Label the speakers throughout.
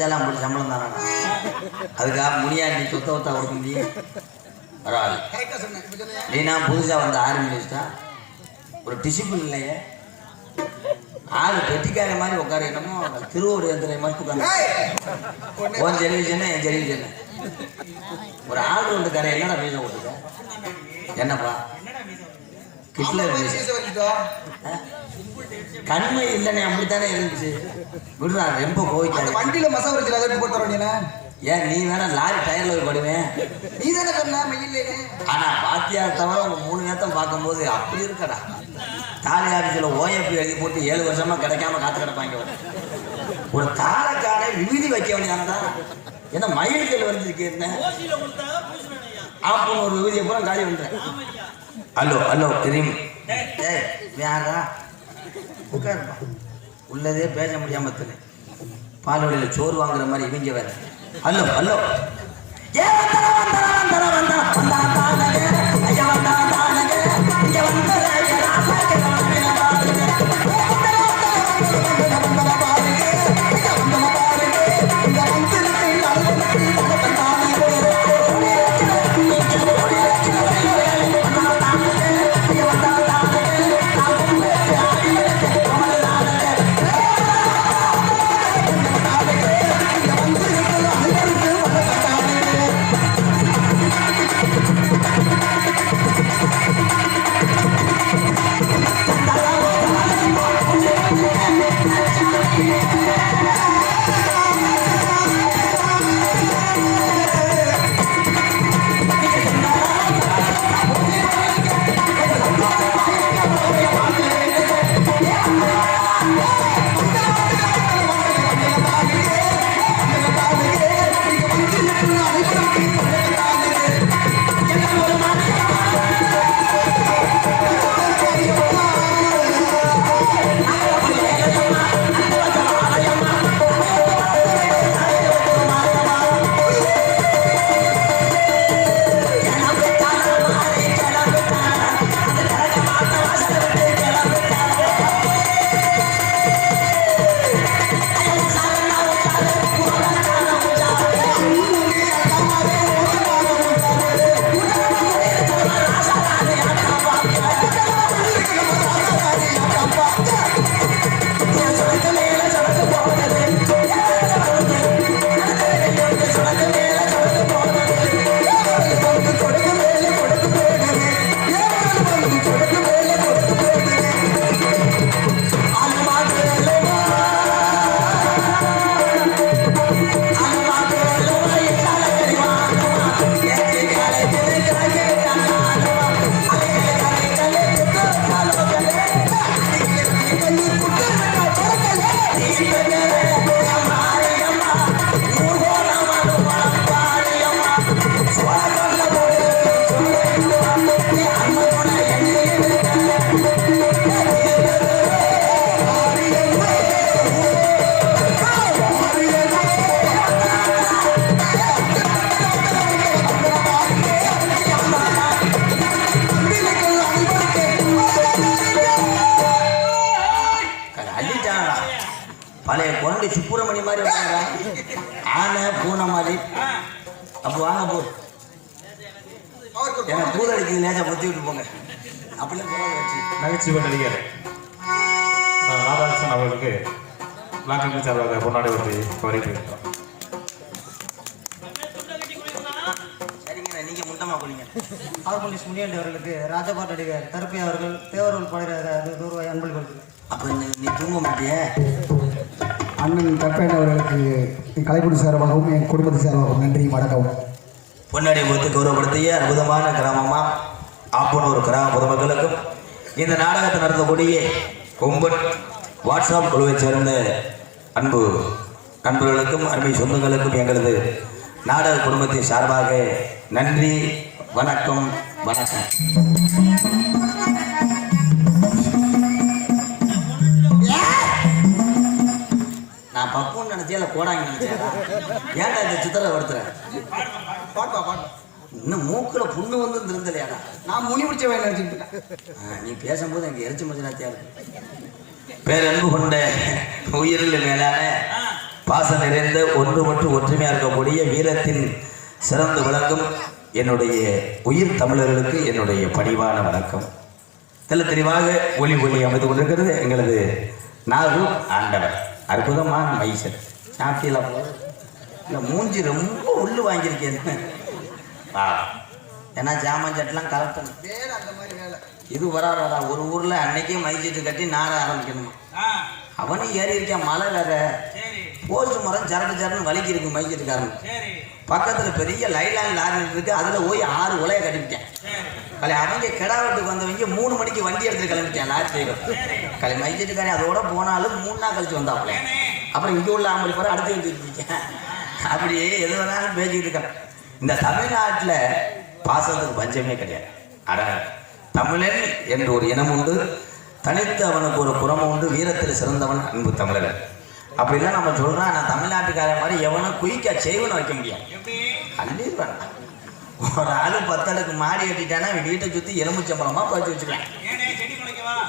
Speaker 1: என்ன போட்டு சம்பளம் தானா? அதுக்காக முனியாண்டி சொத்த ஒத்தா கொடுக்க முடியும் பரவாயில்ல
Speaker 2: கரெக்டா
Speaker 1: நீ நான் புதுசாக வந்த ஆர்மி நியூஸ்டா ஒரு டிசிப்ளின் இல்லையே. ஆள் பெட்டிக்கார மாதிரி உட்கார என்னமோ திருவூர் எந்திரை மாதிரி உட்காந்து
Speaker 2: ஏய்! உன்னை
Speaker 1: உன் என் என் டெலிவிஷன் ஒரு ஆள் ரெண்டு கரை என்னடா பேச கொடுத்துருக்கேன் என்னப்பா? கண்மை இல்லைன்னு அப்படித்தானே இருந்துச்சு. விடுறா ரொம்ப கோவிக்காது
Speaker 2: வண்டியில மசா வச்சு அதை போட்டு
Speaker 1: ஏன் நீ வேணா லாரி டயர்ல போய் படுவேன்
Speaker 2: நீ தானே சொன்ன மயிலேன்னு
Speaker 1: ஆனா பாத்தியார் தவிர உங்க மூணு நேரத்தம் பார்க்கும்போது அப்படி இருக்கடா. தாலி ஆபீஸ்ல ஓஎப்பி எழுதி போட்டு ஏழு வருஷமா கிடைக்காம காத்து கிடப்பாங்க ஒரு. ஒரு தாளக்கார விபூதி வைக்க வேண்டியதானடா? என்ன மயில்கள் வந்துருக்கு என்ன? ஆப்பன் ஒரு விபூதியை பூரா காலி பண்றேன். ஹலோ ஹலோ கிரீம் ஏய் யாரா உட்காருப்பா உள்ளதே பேச முடியாம தரு பால்வழியில சோறு வாங்குற மாதிரி இவங்க வேற. ஹலோ ஹலோ ஏ வந்தா வந்தா வந்தா வந்தா வந்தா லேசா பொத்தி விட்டு போங்க. அப்படிலாம்
Speaker 3: நகைச்சுவை நடிகர் ராதாகிருஷ்ணன் அவர்களுக்கு லாக்கம்பி சார்பாக பொன்னாடை ஒட்டி வருகிறோம்
Speaker 1: சரிங்கண்ணா நீங்க முண்டமா போனீங்க.
Speaker 4: ஆர்போலிஸ் முனியாண்டி அவர்களுக்கு ராஜபாட் நடிகர் தருப்பை அவர்கள் தேவர்கள் பாடுகிற நூறு ரூபாய் அன்பளிப்பு கொடுக்குது.
Speaker 1: அப்ப நீ நீ தூங்க மாட்டியே?
Speaker 5: அண்ணன் கற்பேன் அவர்களுக்கு என் கலைக்குடி சார்பாகவும் என் குடும்பத்து சார்பாகவும் நன்றி வணக்கம்.
Speaker 1: பொன்னாடி முகத்து கௌரவப்படுத்திய அற்புதமான கிராமமா? ஆப்பனூர் கிராம பொதுமக்களுக்கும் இந்த நாடகத்தை நடத்தக்கூடிய கொம்பன் வாட்ஸ்அப் குழுவைச் சேர்ந்த அன்பு நண்பர்களுக்கும் அருமை சொந்தங்களுக்கும் எங்களது நாடக குடும்பத்தின் சார்பாக நன்றி வணக்கம் வணக்கம். நான் பப்புன்னு நினைச்சேன் இல்லை கோடாங்க நினைச்சேன். ஏன்டா இந்த சித்திரை படுத்துறேன்
Speaker 2: பாட்டுவா பாட்டு
Speaker 1: இன்னும் மூக்குல புண்ணு வந்து இருந்தலையாடா
Speaker 2: நான் முனி பிடிச்ச வேலை
Speaker 1: வச்சுக்கிட்டேன் நீ பேசும்போது எனக்கு எரிச்சு மஞ்சள் இருக்கு. பேரன்பு கொண்ட உயிரில் மேலான பாசம் நிறைந்த ஒன்று மற்றும் ஒற்றுமையாக இருக்கக்கூடிய வீரத்தின் சிறந்து விளங்கும் என்னுடைய உயிர் தமிழர்களுக்கு என்னுடைய பணிவான வணக்கம். தெல்ல தெளிவாக ஒளி ஒளி அமைத்து கொண்டிருக்கிறது எங்களது நாகு ஆண்டவர். அற்புதமான மைசன் சாப்பிட்டீங்களா போல இல்லை மூஞ்சி ரொம்ப உள்ளு வாங்கியிருக்கேன். ஏன்னா ஜாமான் சட்டெலாம் கலட்டணும் இது வராதா ஒரு ஊர்ல அன்னைக்கே மைசீட்டு கட்டி நாட ஆரம்பிக்கணும்? அவனும் ஏறி இருக்கான் மலை வேற. போஸ்ட் மரம் சரட்டு சரட்டு வலிக்கு இருக்கு மைசீட்டுக்காரன் பக்கத்துல பெரிய லைலான் லாரி இருக்கு அதுல போய் ஆறு உலைய கட்டிவிட்டேன். கலை அவங்க கிடாவட்டுக்கு வந்தவங்க மூணு மணிக்கு வண்டி எடுத்துட்டு கிளம்பிட்டேன் லாரி டிரைவர் கலை மைசீட்டுக்காரன் அதோட போனாலும் மூணு நாள் கழிச்சு வந்தாப்புல. அப்புறம் இங்கே உள்ள ஆம்பளை பிறகு அடுத்து வச்சுருக்கேன் அப்படியே எது வேணாலும் பேசிக்கிட்டு இருக்கேன். இந்த தமிழ்நாட்டுல பாசத்துக்கு பஞ்சமே கிடையாது. அட தமிழன் என்று ஒரு இனம் உண்டு தனித்து அவனுக்கு ஒரு புறம் உண்டு வீரத்தில் சிறந்தவன் அன்பு தமிழர் அப்படிலாம் நம்ம சொல்றோம் நான் தமிழ்நாட்டுக்காரன் மாதிரி எவனும் குயிக்கா செய்வன வைக்க முடியாது. அள்ளிடுவேன் ஒரு ஆளு பத்தடுக்கு மாடி கட்டிட்டானா வீட்டை சுத்தி எலும்புச்சம்பளமா பறிச்சு வச்சுருவேன்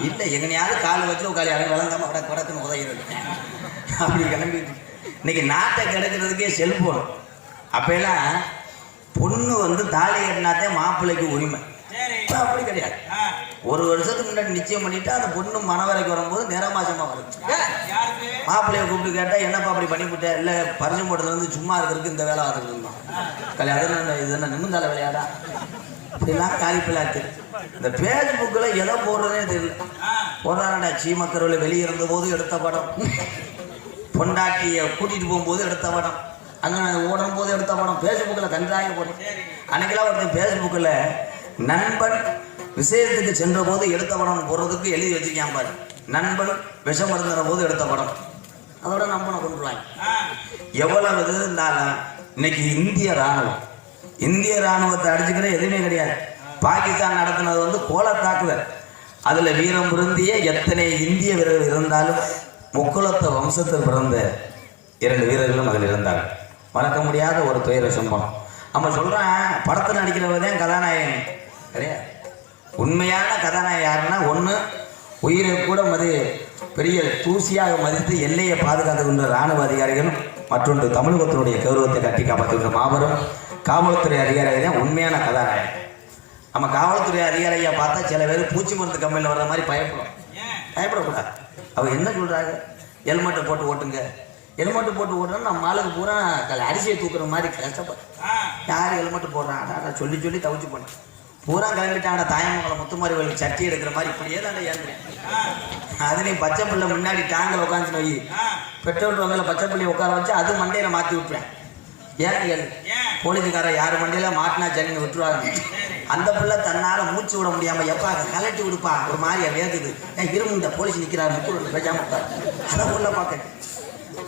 Speaker 1: இல்லை எங்கனையாவது கால் வச்சு உட்காந்து அவன் விளங்காம விட குடக்குன்னு உதகிறது அப்படி கிளம்பி இன்னைக்கு நாட்டை கெடுக்கிறதுக்கே செல்போன். அப்பெல்லாம் பொண்ணு வந்து தாலி கட்டினாத்தே மாப்பிள்ளைக்கு உரிமை. அப்படி கிடையாது. ஒரு வருஷத்துக்கு முன்னாடி நிச்சயம் பண்ணிட்டு அந்த பொண்ணு மனவரைக்கு வரும்போது நிறமாசமா வரும் மாப்பிள்ளைய கூப்பிட்டு கேட்டா என்னப்பா அப்படி பண்ணிவிட்ட? இல்ல பரிசம் போட்டதுல இருந்து சும்மா இருக்கிறதுக்கு இந்த வேலை இருந்தோம் கல்யாணம் இது என்ன நிமிந்தால விளையாடா? இப்படிலாம் காலி பிள்ளாக்கு இந்த ஃபேஸ்புக்கில் எதை போடுறதே தெரியல. போடுறாங்கடா சீமக்கருவில் வெளியே இருந்த போது எடுத்த படம். பொண்டாட்டியை கூட்டிட்டு போகும்போது எடுத்த படம். அங்கே ஓடும் போது எடுத்த படம் ஃபேஸ்புக்கில் கன்றாக போட்டேன். அன்னைக்கெல்லாம் ஒருத்தன் ஃபேஸ்புக்கில் நண்பன் விஷயத்துக்கு சென்ற போது எடுத்த படம் போடுறதுக்கு எழுதி வச்சிருக்கான் பாரு. நண்பன் விஷம் மருந்துற போது எடுத்த படம். அதோட நம்பனை கொண்டுருவாங்க எவ்வளவு இது இருந்தாலும் இன்னைக்கு இந்திய ராணுவம் இந்திய ராணுவத்தை அடிச்சுக்கிற எதுவுமே கிடையாது. பாகிஸ்தான் நடத்தினது வந்து கோல தாக்குதல் அதில் வீரம் பொருந்திய எத்தனை இந்திய வீரர்கள் இருந்தாலும் முக்குளத்த வம்சத்தில் பிறந்த இரண்டு வீரர்களும் அதில் இருந்தாங்க மறக்க முடியாத ஒரு துயர சம்பவம். நம்ம சொல்றேன் படத்தில் நடிக்கிறவன் கதாநாயகன். சரியா? உண்மையான கதாநாயகன் யாருன்னா ஒன்று உயிரை கூட மதி பெரிய தூசியாக மதித்து எல்லையை பாதுகாத்துக்கின்ற இராணுவ அதிகாரிகளும் மற்றொன்று தமிழகத்தினுடைய கௌரவத்தை கட்டி காப்பாற்றுகின்ற மாபெரும் காவல்துறை அதிகாரி தான் உண்மையான கதாநாயகன். நம்ம காவல்துறை அதிகாரியை பார்த்தா சில பேர் பூச்சி மருந்து கம்பெனியில் வர்ற மாதிரி பயப்படும். பயப்படக்கூடாது. அவர் என்ன சொல்கிறாங்க ஹெல்மெட்டை போட்டு ஓட்டுங்க. ஹெல்மெட்டு போட்டு ஓட்டுனா நம்ம ஆளுக்கு பூரா கல அரிசியை தூக்குற மாதிரி கஷ்டப்படும் யார் ஹெல்மெட்டு போடுறான் நான் சொல்லி சொல்லி தவிச்சு பண்ணேன் பூரா கிளம்பிட்டாங்க தாயமங்கலம் முத்துமாரி கோயிலுக்கு சட்டி எடுக்கிற மாதிரி இப்படியே தான் ஏந்துறேன். அதுலேயும் பச்சை பிள்ளை முன்னாடி டேங்கில் உட்காந்து வை. பெட்ரோல் பங்கில் பச்சை பிள்ளைய உட்கார வச்சு அது மண்டையில மாற்றி விட்டுறேன். ஏன் கேளு? போலீஸுக்காரன் யார் மண்டையில மாட்டினா சரின்னு விட்டுருவாங்க. அந்த பிள்ளை தன்னால மூச்சு விட முடியாம எப்பா கலட்டி விடுப்பா? ஒரு மாதிரியா வேகுது. ஏன் இரும்பு இந்த போலீஸ் நிக்கிறாரு முக்கூர் பேசாம உட்காரு. அதை உள்ள பார்க்க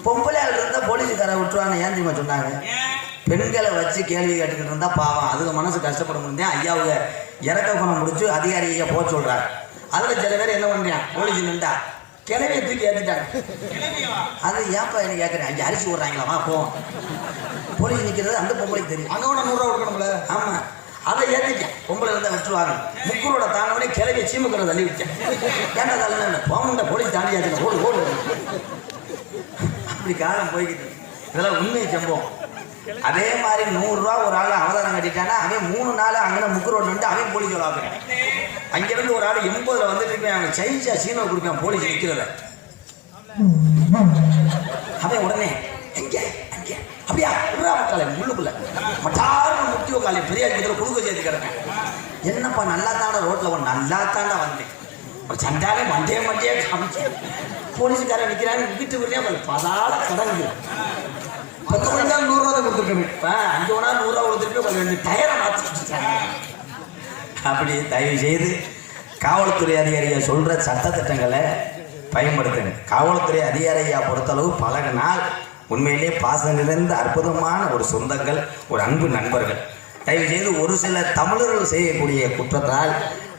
Speaker 1: பொம்பளை ஆள் இருந்தா போலீஸுக்கார விட்டுருவாங்க. ஏன் தெரியுமா சொன்னாங்க? பெண்களை வச்சு கேள்வி கேட்டுக்கிட்டு இருந்தா பாவம். அதுக்கு மனசு கஷ்டப்பட முடியும் ஐயாவுக இறக்க குணம் முடிச்சு அதிகாரி ஐயா போக சொல்றாரு அதுல சில பேர் என்ன பண்றான் போலீஸ் நின்றா. கிளவியை தூக்கி ஏற்றிட்டாங்க அது ஏன்ப்பா என்ன கேட்குறேன் அங்கே அரிசி விட்றாங்களா வா போ. போலீஸ் நிற்கிறது அந்த பொம்பளைக்கு தெரியும்.
Speaker 2: அங்க கூட நூறுரூவா கொடுக்கணும்ல?
Speaker 1: ஆமா. அதை ஏத்திட்டேன். பொம்பளை இருந்தா விட்டுருவாங்க. முக்கூரோட தாண்டவனே கிளவி சீமக்கிற தள்ளி விட்டேன். ஏன்டா தள்ளல போமுண்ட போலீஸ் தாண்டி ஆச்சு ஓடு ஓடு. இப்படி காலம் போய்கிட்டு இதெல்லாம் உண்மை சம்பவம் அதே மாதிரி நூறுரூவா ஒரு ஆள் அவதாரம் கட்டிட்டானா அவன் மூணு நாள் அங்கே முக்கு ரோடு இருந்து அவன் போலீஸ் வாக்குறேன் அங்கேருந்து ஒரு ஆள் எண்பதுல வந்துட்டு இருப்பேன் அவன் சைஸா சீனோ கொடுப்பேன் போலீஸ் நிற்கிறத அவன் உடனே எங்கே? அங்கே. அப்படியா? விடுறா மக்களை முள்ளுக்குள்ள மட்டார்னு முக்கிய காலை பெரிய இடத்துல குடுக்க சேர்த்து கிடப்பேன். என்னப்பா நல்லா தாண்டா ரோட்டில் ஒரு நல்லா தாண்டா வந்தேன். ஒரு சண்டாலே மண்டே மண்டே காமிச்சேன் போலீஸுக்காரன் நிற்கிறாங்க வீட்டு வீட்லயே அவன் பதால கடங்குது
Speaker 2: பத்து மணி தான் நூறுரூவா தான் கொடுத்துருக்கேன்.
Speaker 1: அஞ்சு மணி நேரம் நூறுரூவா கொடுத்துட்டு கொஞ்சம் ரெண்டு டயரை மாற்றி வச்சுட்டாங்க அப்படி தயவு செய்து காவல்துறை அதிகாரியை சொல்ற சட்டத்திட்டங்களை பயன்படுத்துங்க. காவல்துறை அதிகாரியா பொறுத்தளவு பழகினால் உண்மையிலேயே பாசம் நிறைந்த அற்புதமான ஒரு சொந்தங்கள் ஒரு அன்பு நண்பர்கள். தயவு செய்து ஒரு சில தமிழர்கள் செய்யக்கூடிய குற்றத்தால்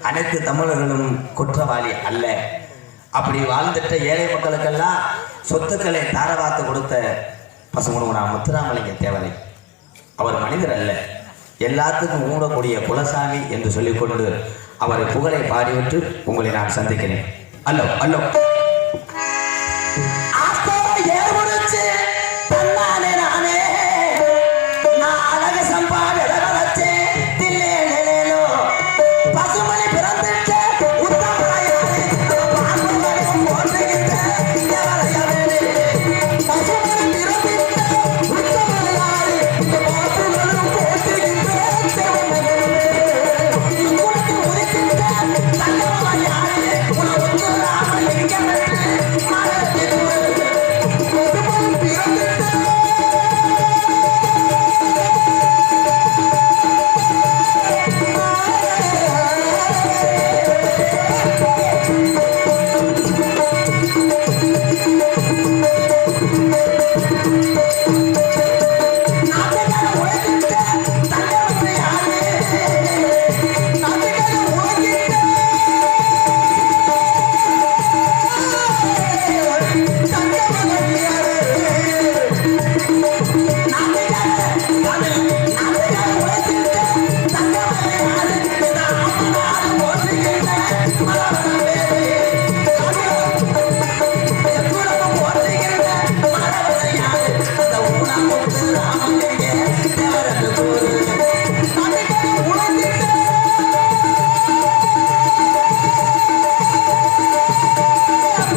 Speaker 1: அனைத்து தமிழர்களும் குற்றவாளி அல்ல. அப்படி வாழ்ந்துட்ட ஏழை மக்களுக்கெல்லாம் சொத்துக்களை தாரவாத்து கொடுத்த பசுமணுவனா முத்துராமலிங்க தேவரை அவர் மனிதர் அல்ல. எல்லாத்துக்கும் ஊடக்கூடிய குலசாமி என்று சொல்லிக்கொண்டு அவரை புகழை பாடிவிட்டு உங்களை நான் சந்திக்கிறேன். அல்லோ அல்லோ.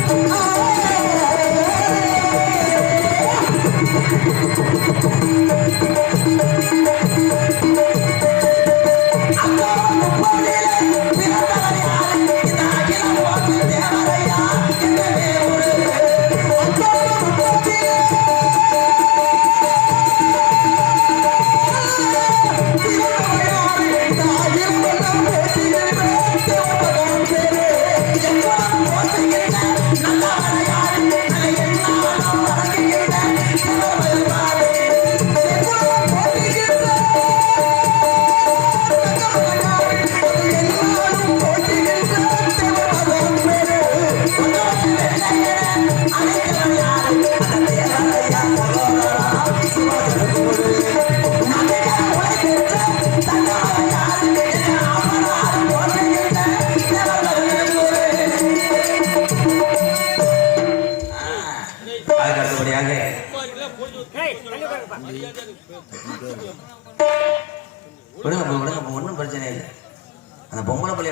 Speaker 1: Oh.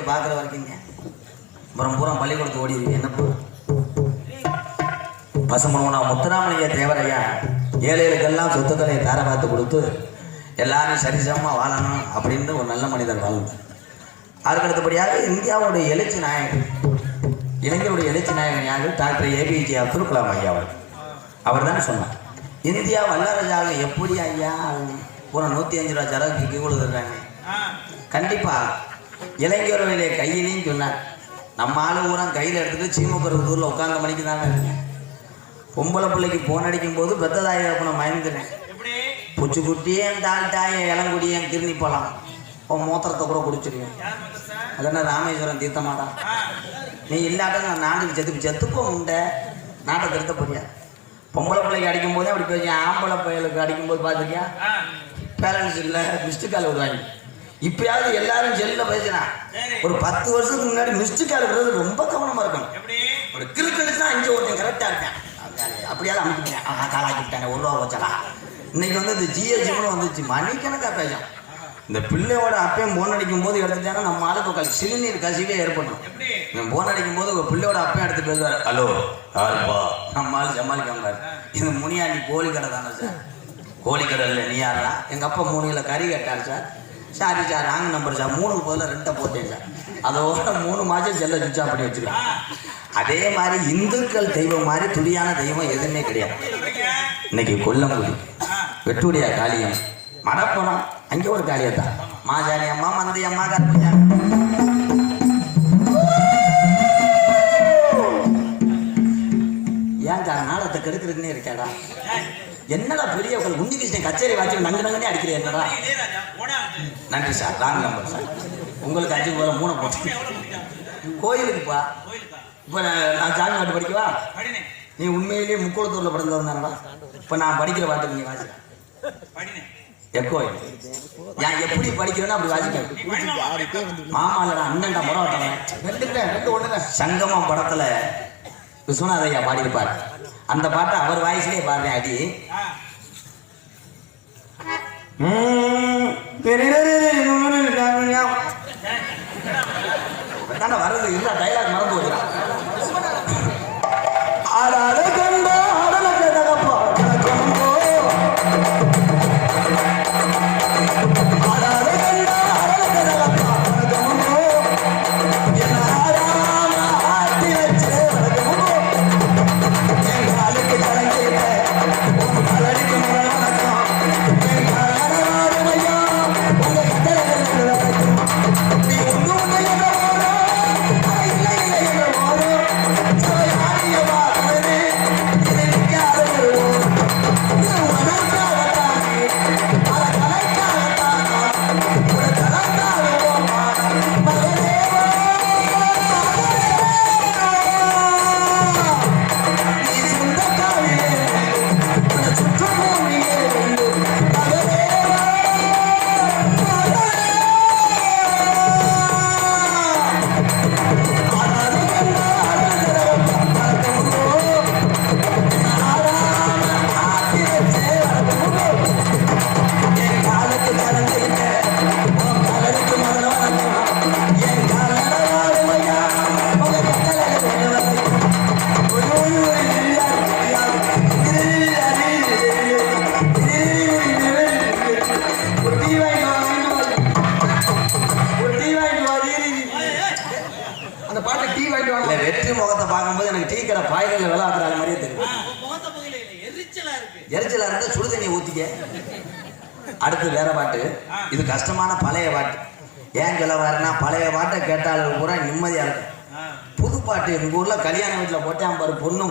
Speaker 1: பார்க்குற வரைக்குங்க அப்புறம் பூரா பள்ளிக்கூடத்து ஓடிடுவீங்க என்ன bro? பசமனவனா முத்துராமலிங்க தேவரையா ஏழைகளுக்கெல்லாம் சொத்துக்களை தார பார்த்து கொடுத்து எல்லாரும் சரிசமமாக வாழணும் அப்படின்னு ஒரு நல்ல மனிதர் வாழ்ந்தார் அதுக்கு அடுத்தபடியாக இந்தியாவுடைய எழுச்சி நாயகன் இளைஞருடைய எழுச்சி நாயகன் யாரு? டாக்டர் ஏபிஜே அப்துல் கலாம் ஐயா அவர் அவர் தானே சொன்னார். இந்தியா வல்லரசாக எப்படி ஐயா? பூரா நூற்றி அஞ்சு ரூபா சரக்கு கீழே கண்டிப்பாக இளைஞர்களிலே கையிலையும் சொன்னார். நம்ம ஆளு பூரா கையில் எடுத்துட்டு சீமபுரத்தூரில் உட்கார்ந்த மணிக்கு தானே இருக்கேன் பொம்பளை பிள்ளைக்கு போன் அடிக்கும் போது பெத்ததாய் நான் பயந்துட்டேன் பூச்சிக்குட்டியே டால்டாய இளங்குடியே கிருணி போலாம் உன் மூத்திரத்தை கூட குடிச்சிருவேன். அதென்ன ராமேஸ்வரம் தீர்த்த மாட்டான் நீ இல்லாட்ட நான் நாட்டுக்கு செத்து செத்துப்போ உண்டை நாட்டை திருத்த போறியா? பொம்பளை பிள்ளைக்கு அடிக்கும் போதே அப்படி பேசி ஆம்பளை பயலுக்கு அடிக்கும் போது பார்த்துருக்கியா பேரண்ட்ஸ் இல்லை மிஸ்டு கால் விடுவாங்க இப்பயாவது எல்லாரும் செல்லில் பேசுறான் ஒரு பத்து வருஷத்துக்கு முன்னாடி மிஸ்டு கால் விடுறது ரொம்ப கவனமா இருக்கணும். ஒரு கிறுக்கனுக்கு தான் இங்கே ஒருத்தன் கரெக்டாக இருக்கேன். அப்படியாவது அமைக்கிட்டேன். ஆஹா காலாக்கி விட்டானே ஒரு ரூபா வச்சடா இன்னைக்கு வந்து இந்த ஜிஎஸ்டின்னு வந்துச்சு. மணிக்கணக்காக பேசும் இந்த பிள்ளையோட அப்பையும் போன் அடிக்கும் போது எடுத்துட்டாங்கன்னா நம்ம ஆளுக்கு சிறுநீர் கசிவே ஏற்படும் இவன் போன் அடிக்கும் போது ஒரு பிள்ளையோட அப்பையும் எடுத்து பேசுவார். ஹலோ யாருப்பா நம்ம ஆள் சமாளிக்காம இது முனியாண்டி கோழி கடை தானே சார்? கோழி கடை இல்லை நீ யாரா எங்கள் அப்பா மூணு கிலோ கறி கேட்டார் sir. Sorry sir wrong number sir. மூணுக்கு பதிலாக ரெண்டை போட்டேன் சார். அதோட மூணு மாதம் செல்ல சுவிட்ச் பண்ணி வச்சுக்கலாம் அதே மாதிரி இந்துக்கள் தெய்வம் மாதிரி துடியான தெய்வம் எதுவுமே கிடையாது. இன்னைக்கு கொல்லங்குடி வெட்டுடையா காளியம் மடப்பணம் அங்கே ஒரு காளியத்தான் மாஜானி அம்மா மந்தி அம்மா கற்பஞ்சாமி ஏன் சார் நாடகத்தை கெடுக்கிறதுனே இருக்காடா என்னடா பெரிய உங்கள் குண்டி கிருஷ்ணன் கச்சேரி வாட்சி நங்கு நங்குனே அடிக்கிறேன் என்னடா? நன்றி சார். Wrong number sir. உங்களுக்கு அஞ்சு போல மூணு போட்டு கோயிலுக்குப்பா இப்போ நான் ஜாமி பாட்டு படிக்கவா? நீ உண்மையிலேயே முக்குளத்தூரில் பிறந்தவன் தானடா. இப்போ நான் படிக்கிற பாட்டு நீ வாசி எக்கோ நான் எப்படி படிக்கிறேன்னு அப்படி வாசிக்க. மாமா இல்லடா அண்ணன்டா முறவட்டவன்.
Speaker 2: ரெண்டுங்க ரெண்டு ஒண்ணுங்க
Speaker 1: சங்கமம் படத்துல விஸ்வநாதையா பாடியிருப்பார். அந்த பாட்டை அவர் வாய்ஸ்லயே பாடுறேன் அடி. தானே வர்றது இல்ல டைலாக் மறந்து ஆடாத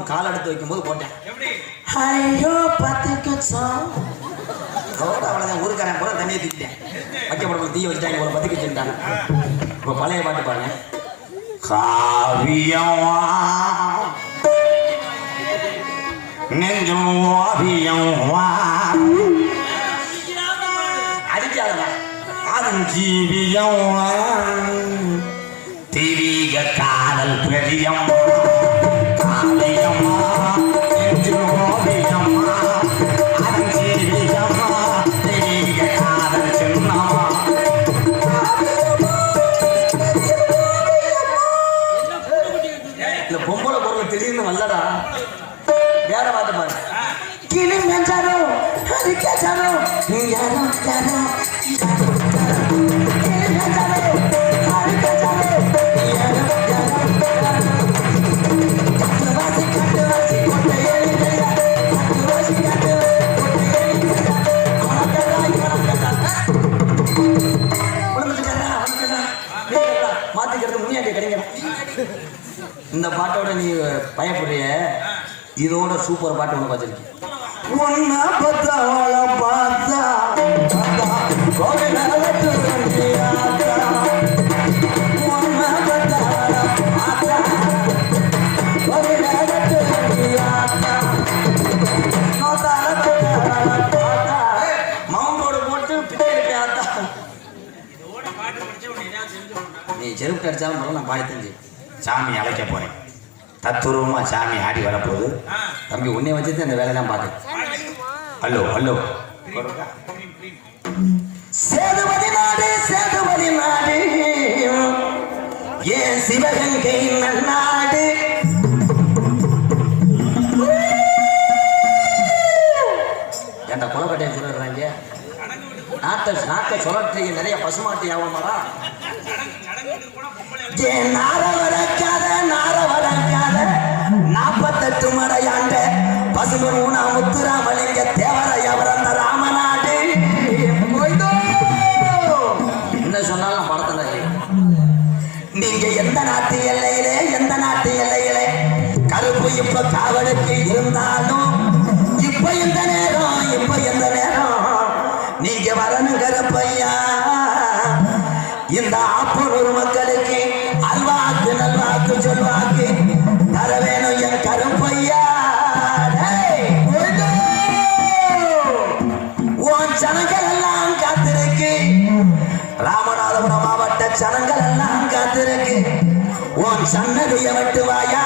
Speaker 1: பொண்ணும் கால் எடுத்து வைக்கும்போது போட்டேன். ஐயோ பத்துக்கு அதோட அவ்வளவுதான் ஊருக்காரன் பூரா தண்ணியை தூக்கிட்டேன். வைக்கப்படும் தீய வச்சுட்டாங்க போல பத்துக்கு வச்சுட்டாங்க இப்போ பழைய பாட்டு பாருங்க. காவியமா நெஞ்சும் ஓவியம் வா அடிக்காதடா அதன் ஜீவியம் நோத்தால பத்தவள பார்த்தா, மவுண்ட் ரோடு போட்டு பின்னாடி ஆத்தா நீ செருப்பு அடிச்சாலும் நான் பாடி தெரிஞ்சு சாமி அழைக்க போறேன். தத்துரூபமா சாமி ஆடி வரப்போகுது தம்பி உன்னை வச்சுட்டு அந்த வேலையெல்லாம் பார்க்க ஹலோ ஹலோ சேதுபதி நாடு சேதுபதி நாடு ஏன் சிவகங்கை நன்னாடு என்ற குலக்கட்டையை சொல்லிடுறாங்க நாட்டை நாட்டை சுழற்றி நிறைய பசுமாட்டு யாவமாடா ஏன் நார இந்த ஆப்பனூர் மக்களுக்கு அல்வாக்கு நல்வாக்கு சொல்வாக்கு தர வேணும் என் கருப்பையா. டேய், உன் ஜனங்கள் எல்லாம் காத்திருக்கு. ராமநாதபுரம் மாவட்ட ஜனங்கள் எல்லாம் காத்திருக்கு. உன் சன்னதிய விட்டு வாயா.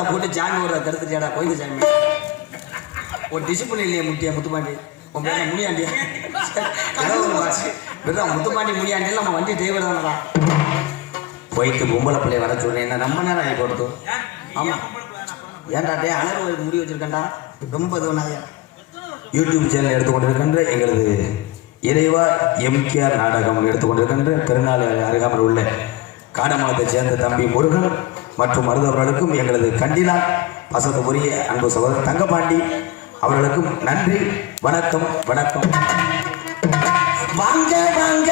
Speaker 1: கோயந்தா போட்டு ஜாமி ஒரு கருத்துட்டியாடா கோயந்த சாமி ஒரு டிசிப்ளின் இல்லையே முட்டியா முத்துப்பாண்டி. உன் பேர் முனியாண்டியா? ஏதோ ஒரு வாசி வெறும் முத்துப்பாண்டி முனியாண்டி நம்ம வண்டி டிரைவர் தானடா. போயிட்டு பொம்பளை பிள்ளைய வர என்ன நம்ம நேரம் ஆகி கொடுத்து ஆமா. ஏன்டா டே அழகு முடி வச்சிருக்கேன்டா. ரொம்ப இது ஒன்றாயா யூடியூப் சேனல் எடுத்துக்கொண்டிருக்கின்ற எங்களது இறைவா எம்கேஆர் நாடகம் எடுத்துக்கொண்டிருக்கின்ற திருநாள் அருகாமல் உள்ள காடமலத்தைச் சேர்ந்த தம்பி முருகன் மற்றும் மருதவர்களுக்கும் எங்களது கண்டிலா வசந்தபுரிய அன்பு சகோதரர் தங்கபாண்டி அவர்களுக்கும் நன்றி வணக்கம் வணக்கம். வாங்க வாங்க.